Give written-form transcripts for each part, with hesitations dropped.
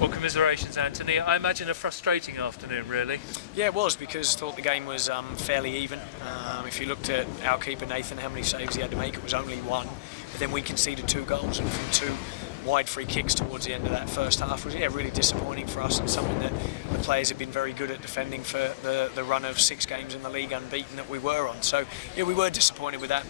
Well, commiserations, Anthony. I imagine a frustrating afternoon, really. Yeah, it was, because I thought the game was fairly even. If you looked at our keeper Nathan, how many saves he had to make, it was only one. But then we conceded 2 goals, and from 2 wide free kicks towards the end of that first half was really disappointing for us, and something that the players have been very good at defending for the run of 6 games in the league unbeaten that we were on. So yeah, we were disappointed with that.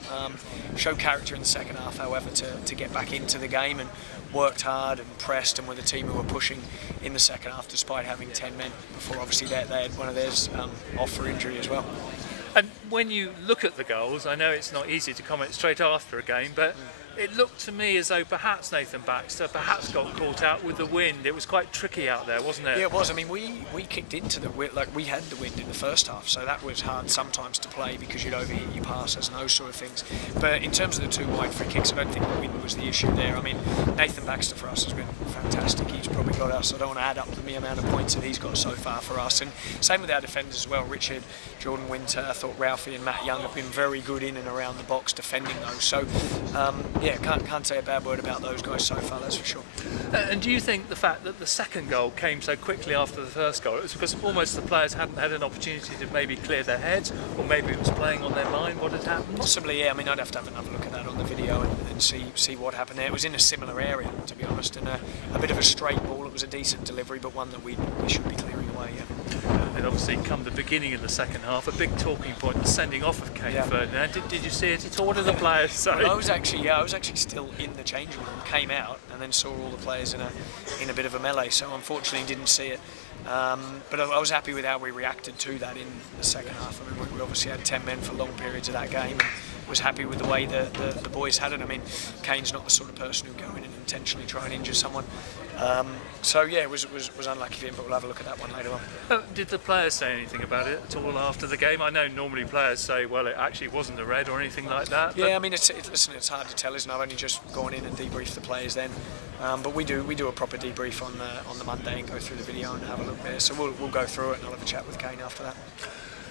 Showed character in the second half, however, to get back into the game, and worked hard and pressed, and with a team who were pushing in the second half despite having 10 men before obviously they had one of theirs off for injury as well. And when you look at the goals, I know it's not easy to comment straight after a game, but it looked to me as though perhaps Nathan Baxter got caught out with the wind. It was quite tricky out there, wasn't it? Yeah, it was. I mean, we kicked into the wind, like we had the wind in the first half, so that was hard sometimes to play because you'd overheat your passes and those sort of things. But in terms of the 2 wide free kicks, I don't think the wind was the issue there. I mean, Nathan Baxter for us has been fantastic. He's probably got us, I don't want to add up the amount of points that he's got so far for us. And same with our defenders as well. Richard, Jordan Winter, I thought Ralphie and Matt Young have been very good in and around the box defending those. So yeah, can't say a bad word about those guys so far, that's for sure. And do you think the fact that the second goal came so quickly after the first goal, it was because almost the players hadn't had an opportunity to maybe clear their heads, or maybe it was playing on their mind what had happened? Possibly, yeah. I mean, I'd have to have another look at that on the video and see what happened there. It was in a similar area, to be honest, and a bit of a straight ball. It was a decent delivery, but one that we should be clearing away, yeah. And obviously, come the beginning of the second half, a big talking point, the sending off of Kane Ferdinand. Did you see it at all? What did the players say? Well, I was actually still in the changing room, came out, and then saw all the players in a bit of a melee. So unfortunately, didn't see it. But I was happy with how we reacted to that in the second half. I mean, we obviously had 10 men for long periods of that game, and was happy with the way the boys had it. I mean, Kane's not the sort of person who'd go in and intentionally try and injure someone. So yeah, it was unlucky for him, but we'll have a look at that one later on. Did the players say anything about it at all after the game? I know normally players say, well, it actually wasn't a red or anything like that. Yeah, I mean, listen, it's hard to tell, isn't it? I've only just gone in and debriefed the players then, but we do a proper debrief on the Monday and go through the video and have a look there. So we'll go through it and I'll have a chat with Kane after that.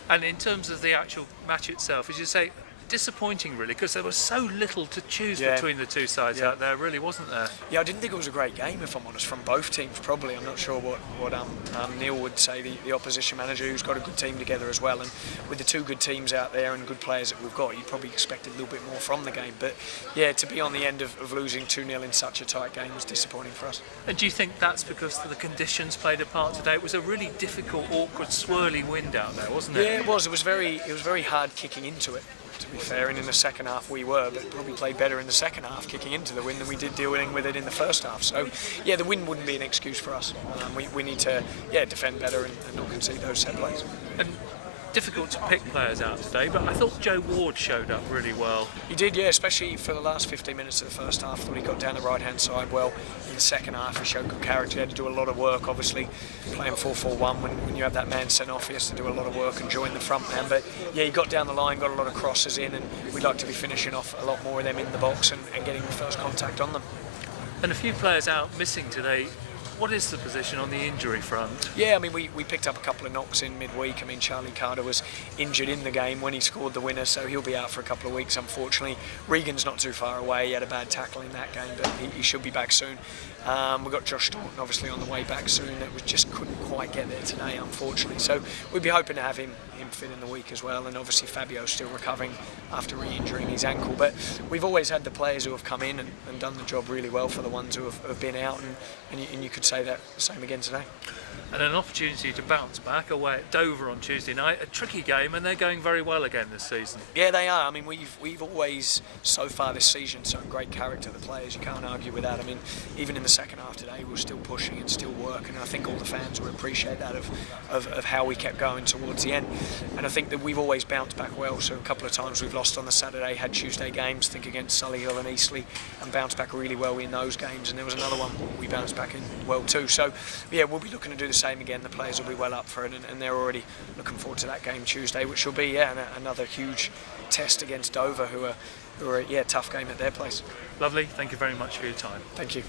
And in terms of the actual match itself, as you say, disappointing really, because there was so little to choose between the two sides out there, really, wasn't there? Yeah, I didn't think it was a great game, if I'm honest, from both teams probably. I'm not sure what Neil would say, the opposition manager, who's got a good team together as well, and with the 2 good teams out there and good players that we've got, you probably expected a little bit more from the game. But yeah, to be on the end of losing 2-0 in such a tight game was disappointing for us. And do you think that's because the conditions played a part today? It was a really difficult, awkward, swirly wind out there, wasn't it? Yeah, it was. It was very hard kicking into it, to be fair, and in the second half we were, but probably played better in the second half kicking into the wind than we did dealing with it in the first half. So yeah, the wind wouldn't be an excuse for us. We need to defend better and not concede those set plays. And difficult to pick players out today, but I thought Joe Ward showed up really well. He did, yeah, especially for the last 15 minutes of the first half. I thought he got down the right-hand side well. In the second half, he showed good character. He had to do a lot of work, obviously, playing 4-4-1. When you have that man sent off, he has to do a lot of work and join the front man. But yeah, he got down the line, got a lot of crosses in, and we'd like to be finishing off a lot more of them in the box and getting the first contact on them. And a few players out missing today. What is the position on the injury front? Yeah, I mean, we picked up a couple of knocks in midweek. I mean, Charlie Carter was injured in the game when he scored the winner, so he'll be out for a couple of weeks, unfortunately. Regan's not too far away. He had a bad tackle in that game, but he should be back soon. We've got Josh Staunton, obviously, on the way back soon. That just couldn't quite get there today, unfortunately. So we'd be hoping to have him fit in the week as well, and obviously Fabio's still recovering after re-injuring his ankle. But we've always had the players who have come in and done the job really well for the ones who have been out, and you could say that the same again today. And an opportunity to bounce back away at Dover on Tuesday night. A tricky game, and they're going very well again this season. Yeah, they are. I mean, we've always, so far this season, shown great character, the players. You can't argue with that. I mean, even in the second half today, we were still pushing and still working, and I think all the fans would appreciate that of how we kept going towards the end. And I think that we've always bounced back well. So a couple of times we've lost on the Saturday, had Tuesday games, think against Solihull and Eastleigh, and bounced back really well in those games. And there was another one we bounced back in well too. So yeah, we'll be looking to do the same again. The players will be well up for it, and they're already looking forward to that game Tuesday, which will be another huge test against Dover, who are a tough game at their place. Lovely. Thank you very much for your time. Thank you.